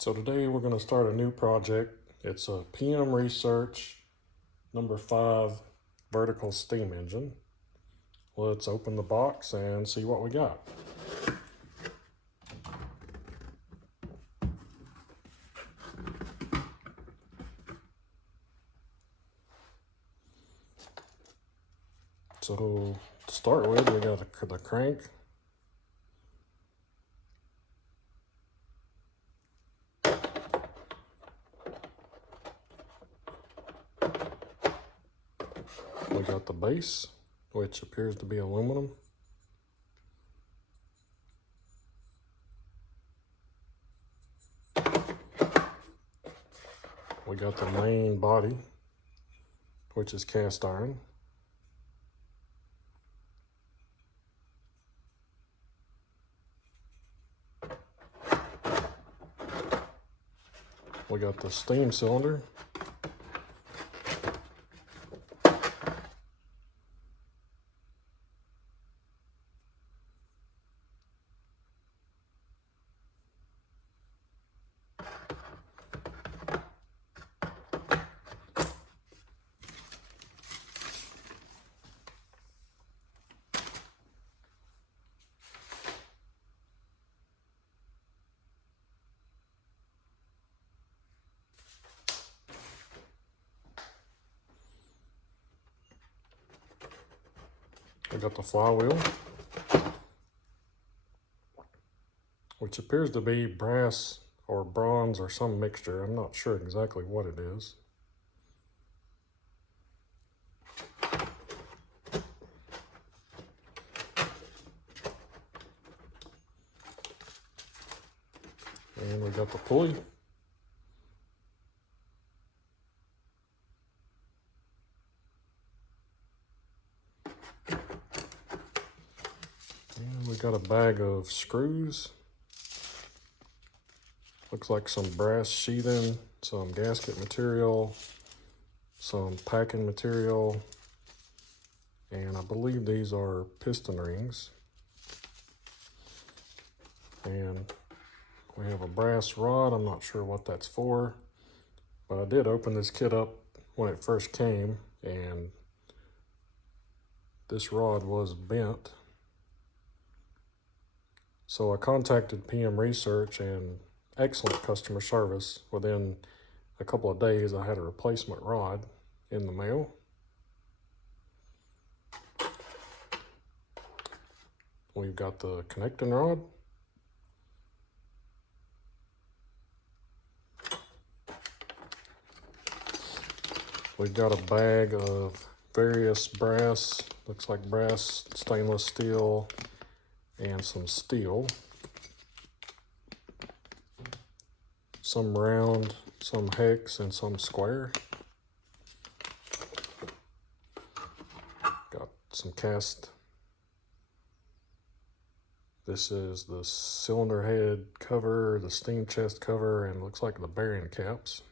So today we're going to start a new project. It's a PM Research #5 vertical steam engine. Let's open the box and see what we got. So to start with, we got the crank. We got the base, which appears to be aluminum. We got the main body, which is cast iron. We got the steam cylinder. We got the flywheel, which appears to be brass or bronze or some mixture. I'm not sure exactly what it is. And we got the pulley. And we got a bag of screws. Looks like some brass sheathing, some gasket material, some packing material, and I believe these are piston rings. And we have a brass rod. I'm not sure what that's for, but I did open this kit up when it first came, and this rod was bent. So I contacted PM Research, and excellent customer service. Within a couple of days, I had a replacement rod in the mail. We've got the connecting rod. We've got a bag of various brass, looks like brass, stainless steel, and some steel. Some round, some hex, and some square. Got some cast. This is the cylinder head cover, the steam chest cover, and looks like the bearing caps.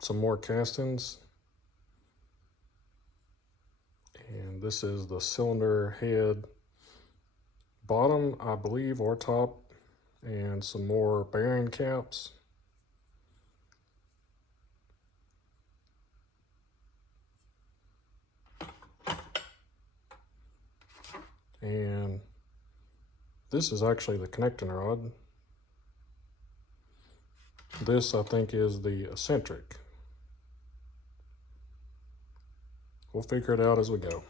Some more castings. And this is the cylinder head bottom, I believe, or top, and some more bearing caps. And this is actually the connecting rod. This, I think, is the eccentric. We'll figure it out as we go.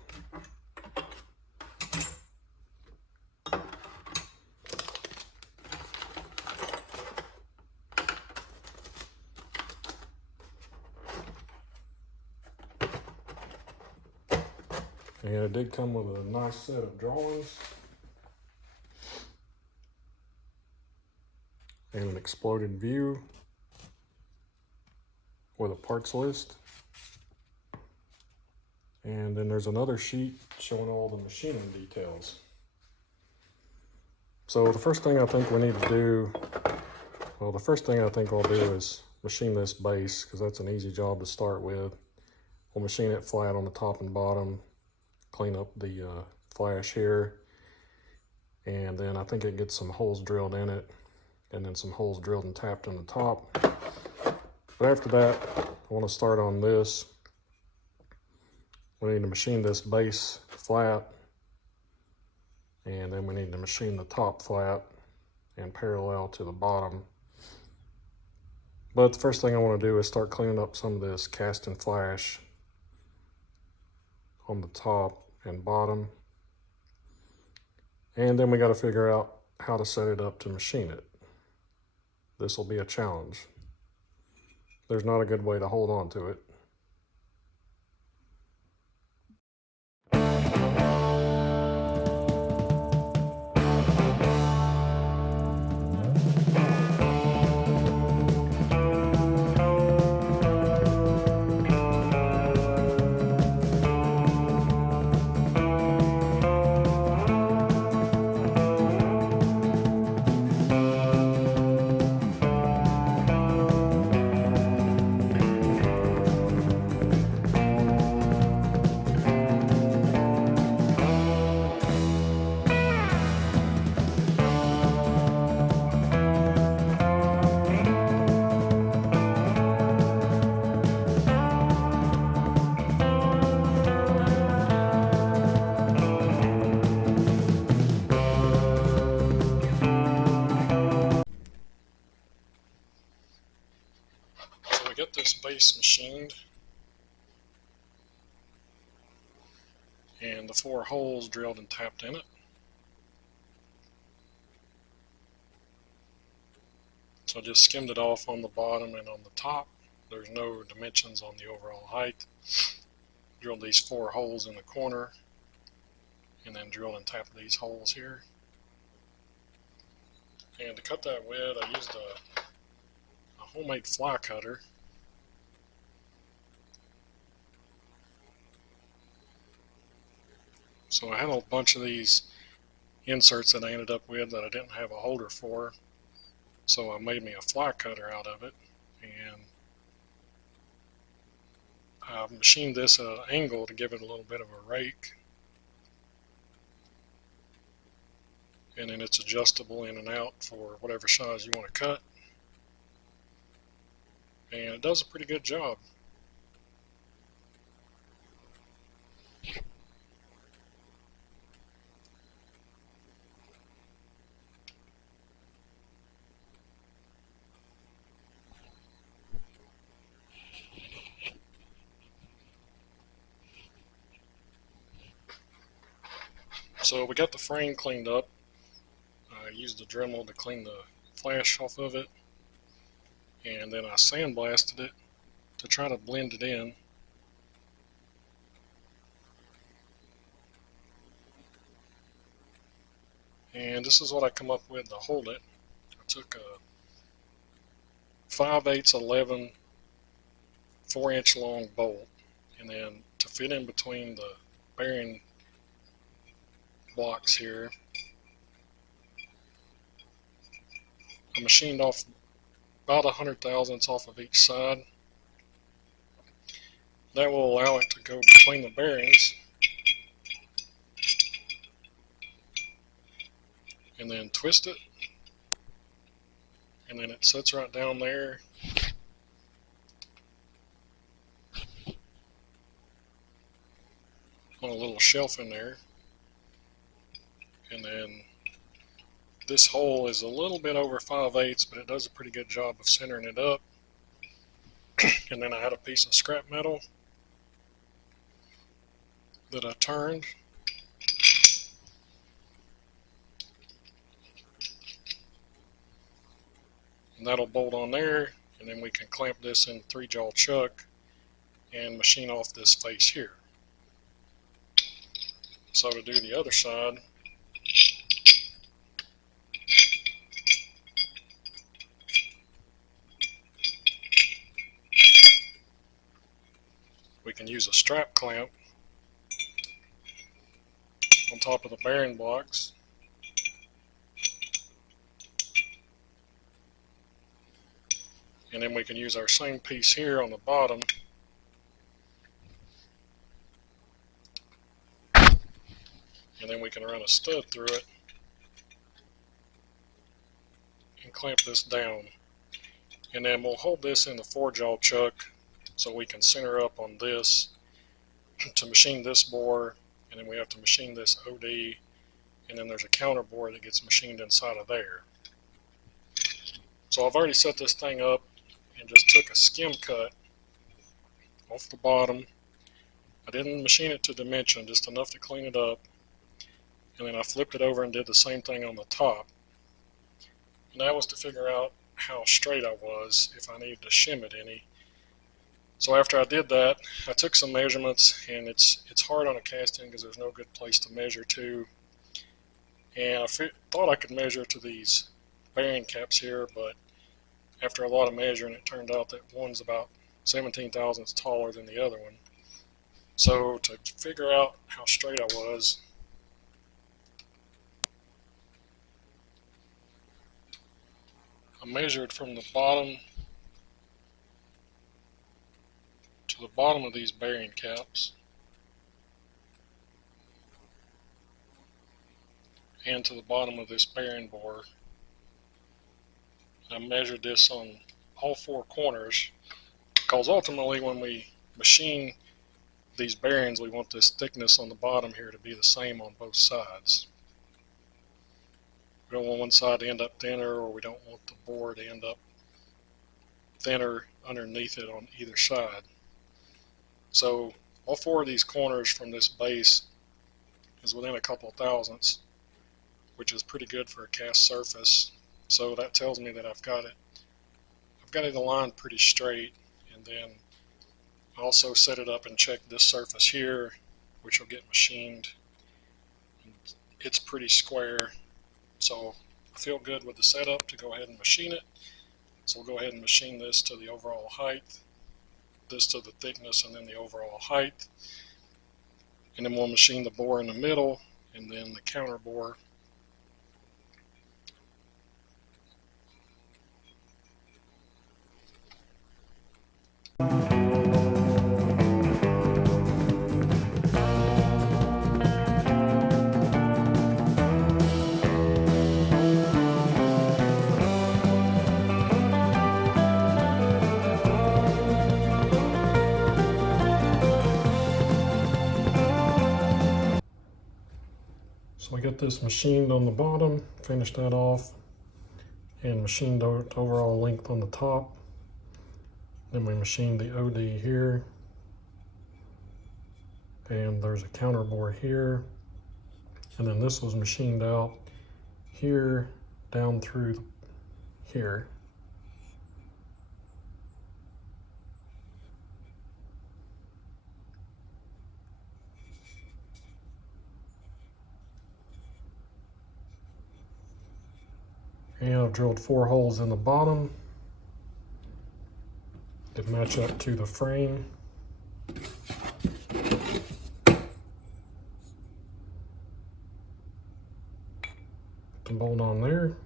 And it did come with a nice set of drawings and an exploded view with a parts list. And then there's another sheet showing all the machining details. So the first thing I think we need to do, well, the first thing I think I'll do is machine this base, because that's an easy job to start with. We'll machine it flat on the top and bottom, clean up the flash here, and then I think it gets some holes drilled in it, and then some holes drilled and tapped in the top. But after that, I want to start on this. We need to machine this base flat, and then we need to machine the top flat and parallel to the bottom. But the first thing I want to do is start cleaning up some of this cast and flash on the top and bottom. And then we got to figure out how to set it up to machine it. This will be a challenge. There's not a good way to hold on to it. So we get this base machined, and the 4 holes drilled and tapped in it. So I just skimmed it off on the bottom and on the top. There's no dimensions on the overall height. Drilled these 4 holes in the corner, and then drilled and tapped these holes here. And to cut that width, I used a homemade fly cutter. So I had a bunch of these inserts that I ended up with that I didn't have a holder for. So I made me a fly cutter out of it, and I machined this at an angle to give it a little bit of a rake. And then it's adjustable in and out for whatever size you want to cut. And it does a pretty good job. So we got the frame cleaned up. I used the Dremel to clean the flash off of it, and then I sandblasted it to try to blend it in. And this is what I come up with to hold it. I took a 5/8 11 4-inch long bolt, and then to fit in between the bearing blocks here, I machined off about 100 thousandths off of each side. That will allow it to go between the bearings, and then twist it, and then it sits right down there. On a little shelf in there. And then this hole is a little bit over 5/8, but it does a pretty good job of centering it up. And then I had a piece of scrap metal that I turned. And that'll bolt on there, and then we can clamp this in 3-jaw chuck and machine off this face here. So to do the other side, we can use a strap clamp on top of the bearing blocks. And then we can use our same piece here on the bottom and then we can run a stud through it clamp this down. And then we'll hold this in the 4-jaw chuck so we can center up on this to machine this bore, and then we have to machine this OD, and then there's a counter bore that gets machined inside of there. So I've already set this thing up and just took a skim cut off the bottom. I didn't machine it to dimension, just enough to clean it up, and then I flipped it over and did the same thing on the top. And that was to figure out how straight I was, if I needed to shim it any. So after I did that, I took some measurements, and it's hard on a casting because there's no good place to measure to. And I thought I could measure to these bearing caps here, but after a lot of measuring, it turned out that one's about 17 thousandths taller than the other one. So to figure out how straight I was, I measured from the bottom to the bottom of these bearing caps and to the bottom of this bearing bore. I measured this on all 4 corners because ultimately when we machine these bearings, we want this thickness on the bottom here to be the same on both sides. We don't want one side to end up thinner, or we don't want the bore to end up thinner underneath it on either side. So all 4 of these corners from this base is within a couple of thousandths, which is pretty good for a cast surface. So that tells me that I've got it aligned pretty straight. And then I also set it up and checked this surface here, which will get machined. It's pretty square, so I feel good with the setup to go ahead and machine it. So we'll go ahead and machine this to the overall height, this to the thickness, and then the overall height. And then we'll machine the bore in the middle, and then the counter bore. So we got this machined on the bottom, finished that off, and machined the overall length on the top. Then we machined the OD here, and there's a counter bore here, and then this was machined out here down through here. And I've drilled 4 holes in the bottom that match up to the frame. Put the bolt on there.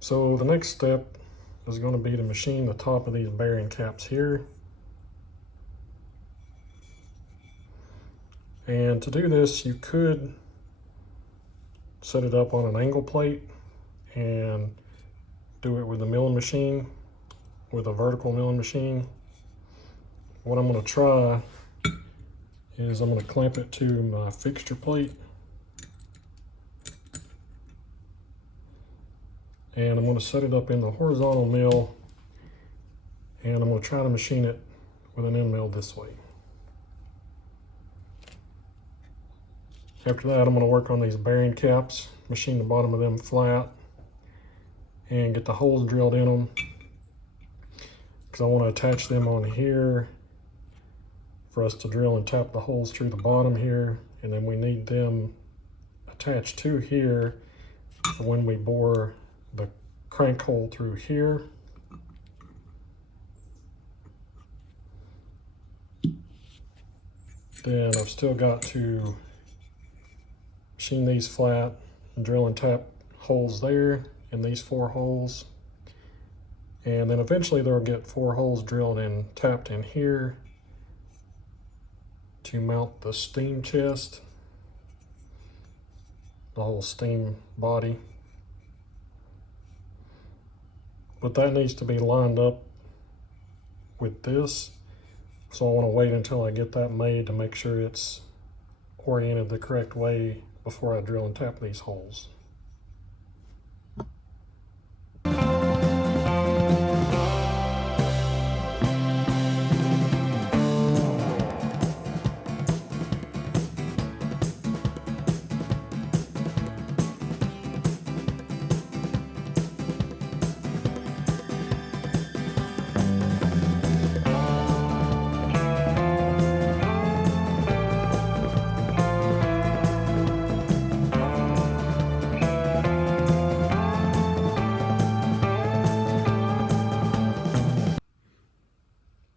So the next step is going to be to machine the top of these bearing caps here. And to do this, you could set it up on an angle plate and do it with a milling machine, with a vertical milling machine. What I'm going to try is I'm going to clamp it to my fixture plate, and I'm going to set it up in the horizontal mill, and I'm going to try to machine it with an end mill this way. After that, I'm going to work on these bearing caps, machine the bottom of them flat, and get the holes drilled in them, because I want to attach them on here for us to drill and tap the holes through the bottom here, and then we need them attached to here for when we bore the crank hole through here. Then I've still got to machine these flat and drill and tap holes there in these 4 holes, and then eventually they'll get 4 holes drilled and tapped in here to mount the steam chest. the whole steam body. But that needs to be lined up with this. So I want to wait until I get that made to make sure it's oriented the correct way before I drill and tap these holes.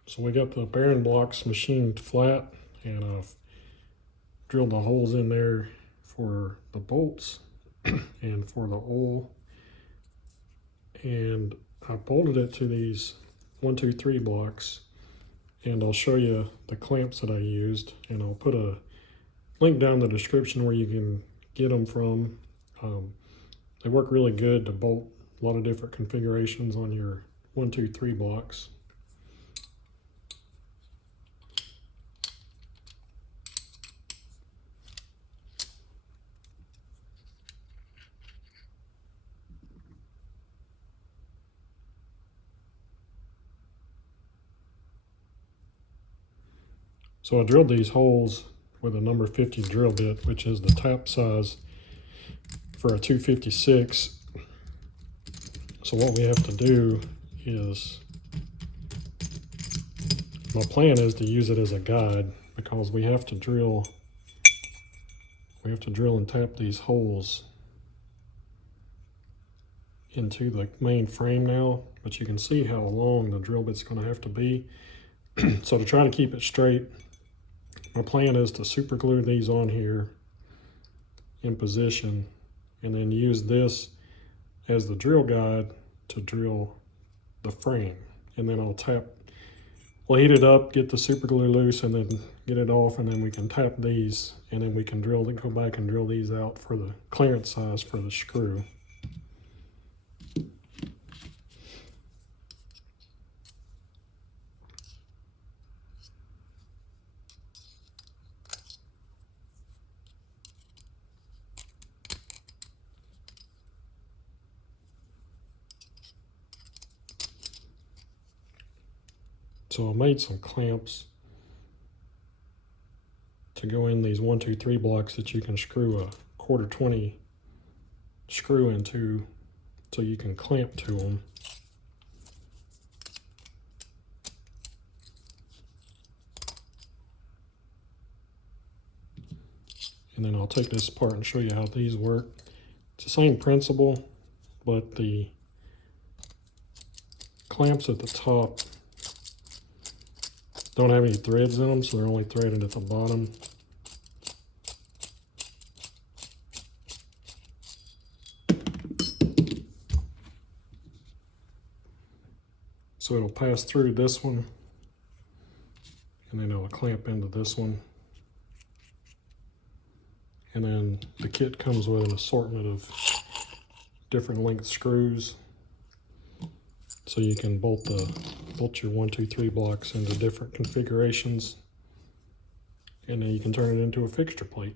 So we got the bearing blocks machined flat, and I've drilled the holes in there for the bolts and for the oil, and I bolted it to these 1, 2, 3 blocks, and I'll show you the clamps that I used, and I'll put a link down in the description where you can get them from. They work really good to bolt a lot of different configurations on your 1, 2, 3 blocks. So I drilled these holes with a number 50 drill bit, which is the tap size for a 256. So what we have to do is, my plan is to use it as a guide, because we have to drill and tap these holes into the main frame now, but you can see how long the drill bit's going to have to be. So to try to keep it straight, my plan is to super glue these on here in position, and then use this as the drill guide to drill the frame. And then we'll heat it up, get the super glue loose, and then get it off, and then we can tap these, and then we can go back and drill these out for the clearance size for the screw. So I made some clamps to go in these 1, 2, 3 blocks that you can screw a 1/4-20 screw into, so you can clamp to them. And then I'll take this apart and show you how these work. It's the same principle, but the clamps at the top don't have any threads in them, so they're only threaded at the bottom. So it'll pass through this one, and then it'll clamp into this one. And then the kit comes with an assortment of different length screws, so you can bolt your 1, 2, 3 blocks into different configurations, and then you can turn it into a fixture plate.